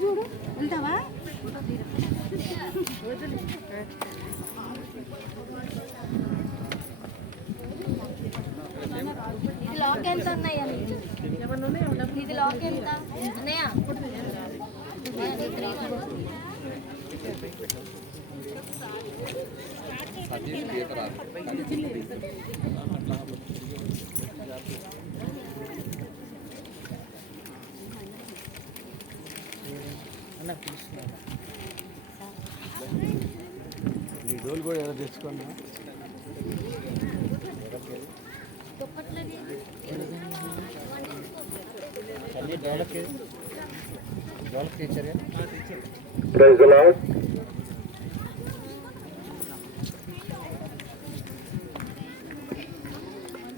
చూడు వెళ్తావా? ఇది లాక్ ఎంత అన్నయ్య? ఇది లాక్ ఎంత అన్నయ్య? ఈ డోలు కూడా ఎలా తెచ్చుకున్నా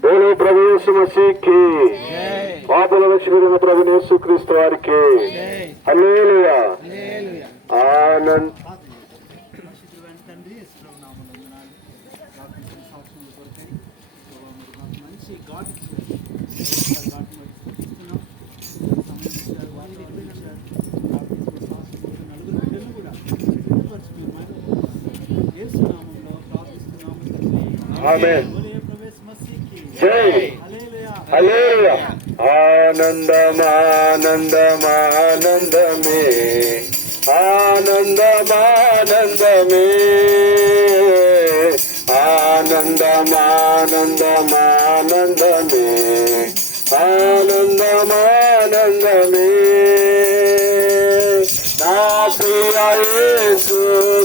बोलो प्रभु यीशु मसीह की पापల రక్షకుడైన ప్రభు యేసుక్రీస్తు వారికి హల్లెలూయా ఆనంద్ ఆమేన్ జై హల్లెలూయా ఆనందమానందమానందమే ఆనందమానందమే ఆనందమానందమానందమే ఆనందమానందమే నా ప్రియ యేసు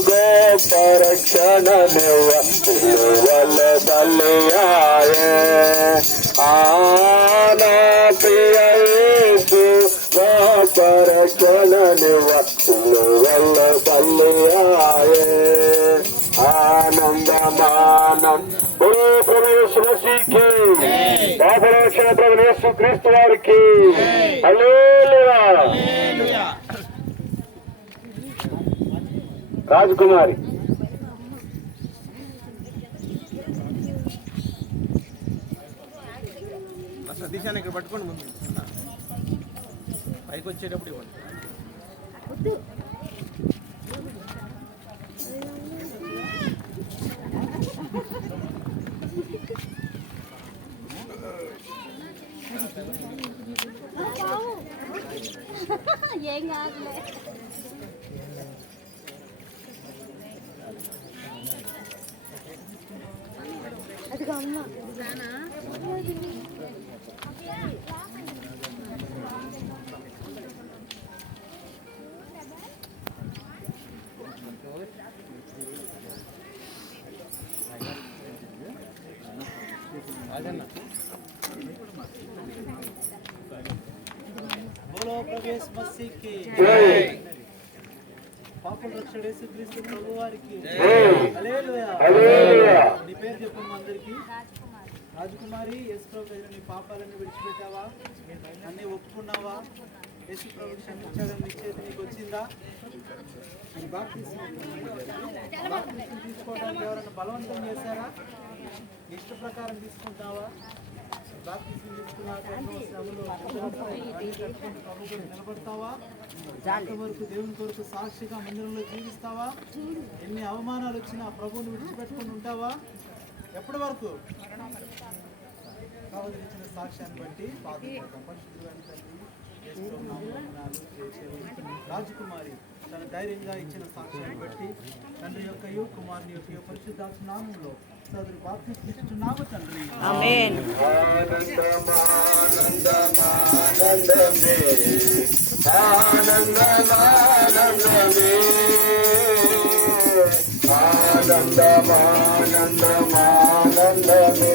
గొప్ప రక్షణనివ్వ సిలువల బలియాయే నా ప్రియ యేసు గొప్ప రక్షణనివ్వ సిలువల బలియాయే ఆనందమానం ప్రభు యేసు మసీకి పాపల రక్షణ ప్రభు యేసుక్రీస్తు వారికి హల్లెలూయా రాజకుమారి సతీశాన్ని ఇక్కడ పట్టుకోండి ముందు పైకి వచ్చేటప్పుడు ఇవ్వండి. ఏం కాదులే. అదిగో అమ్మ बोलो प्रवेश मसीह की పాపల రక్షకుడు యేసుక్రీస్తు ప్రభువారికి హల్లెలూయా హల్లెలూయా. నీ పేరు చెప్పండి అందరికి. రాజకుమారి. యేసు ప్రభు నీ పాపాలన్నీ విడిచిపెట్టావా? అన్నీ ఒప్పుకున్నావా? యేసు ప్రభు క్షమించాలని నిశ్చయిత నీకు వచ్చిందా? బాప్తిస్మం తీసుకోవడానికి ఎవరైనా బలవంతం చేశారా? ఇష్ట ప్రకారం తీసుకుంటావా? బాప్తిస్మం తీసుకున్నాక నిలబడతావా? వరకు దేవుని కొరకు సాక్షిగా మందిరంలో జీవిస్తావా? ఎన్ని అవమానాలు వచ్చినా ప్రభువుని విడిచిపెట్టుకుని ఉంటావా? ఎప్పటి వరకు? కాబట్టి ఇచ్చిన సాక్ష్యాన్ని బట్టి రాజకుమారి తన ధైర్యంగా ఇచ్చిన సాక్ష్యాన్ని బట్టి తండ్రి యొక్క కుమారుని యొక్క పరిశుద్ధాత్మ నామంలో సోదరు బాప్తిస్మం ఇస్తున్నాము తండ్రి. ఆమేన్. ఆనందమానందమానందమే ఆనందమానందమే ఆనందమానందమానందమే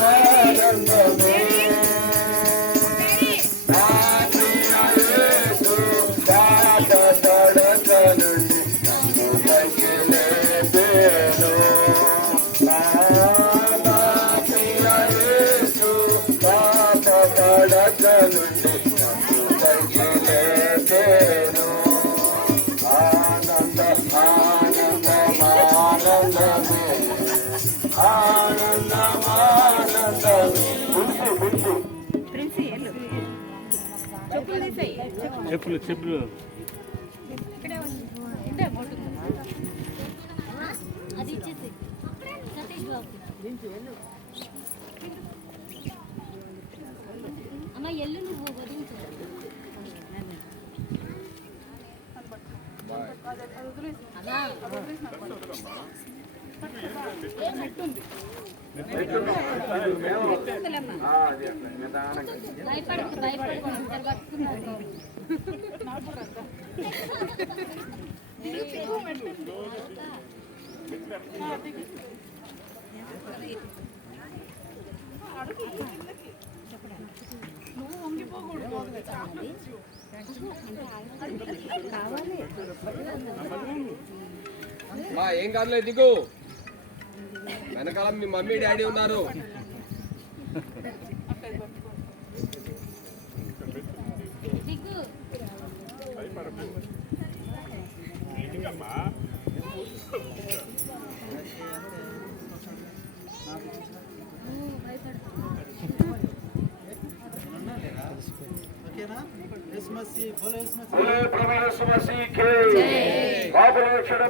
ఆనందమానందమే నా ప్రియ చెప్పులు చెప్పులు అది ఇచ్చేసి సతీష్ బాబు అమ్మ ఎల్లు నువ్వు వదిలించు భయపడకు భయపడకు ఏం కాదులే దిగు వెనకాల మీ మమ్మీ డాడీ ఉన్నారు దిగు ఓకేనా యెస్ మసీ బోలో యెస్ మసీ बोले प्रभु यीशु मसीह के पाप रक्षण